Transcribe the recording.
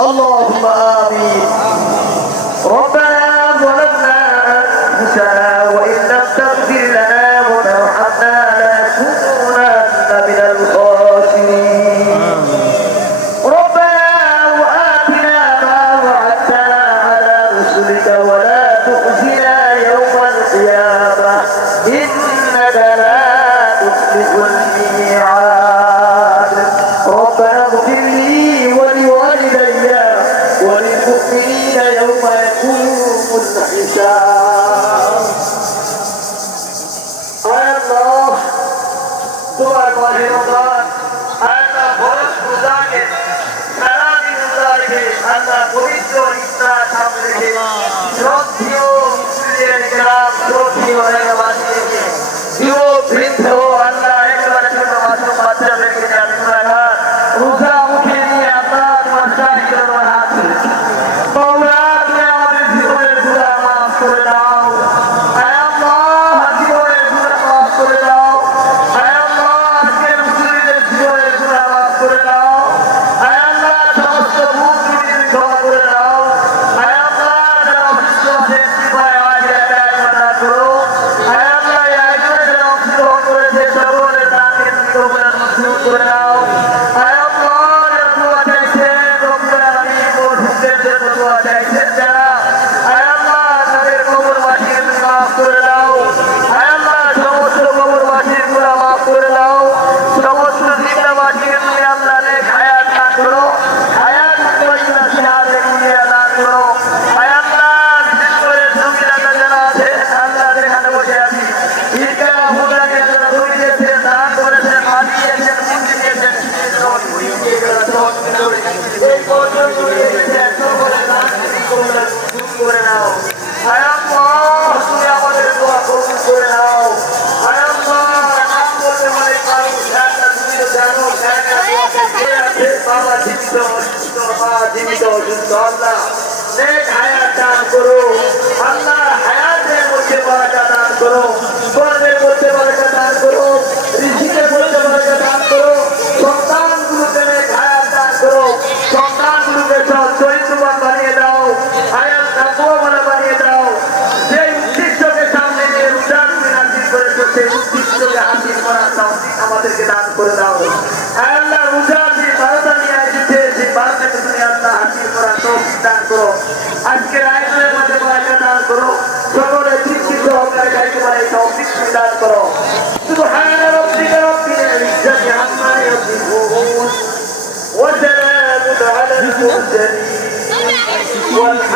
اللهم آمين. ربنا ظلمنا أنفسنا وإن لم تغفر বৃদ্ধ আল্লাহ একেবারে ছোট মাসুম বাচ্চাদেরকে নিয়ে গুণাগার রোজা মুখে নিয়ে আল্লাহ তোমার সাহিত্য তোমার হাতে মৌলা তুমি আমাদের জীবনের গুণা মাফ করে দাও। সমস্ত জিন্দাবাসীকে তুমি আল্লাহ হায়াত দান করো হায়াত তৈবা শাহাদে দান করো আল্লাহ বিশেষ করে জীবিত অসুস্থ আল্লাহ নেক হায়াত দান করো আল্লাহ হায়াতের মধ্যে বারাকা দান করো কর্মের মধ্যে বারাকা দান করো ঋষিকের মধ্যে বারাকা দান করো সন্তানগুলোকে নেক হায়াত দান করো সন্তানগুলোকে সব চরিত্রবান বানিয়ে দাও হায়াত তাকুয়াওয়ালা বানিয়ে দাও যে উদ্দেশ্যকে সামনে নিয়ে নাজির করেছ সেই উদ্দেশ্যকে হাসিল করার আমাদেরকে দান করে দাও। দান করো আজকের আয়োজনের মধ্যে বারাকা দান করো সকলে তৃপ্তি সহকারে গাইতে পারে এই তৌফিক তুমি দান করো سبحان ربك رب العزة عما يصفون وسلام على المرسلين والحمد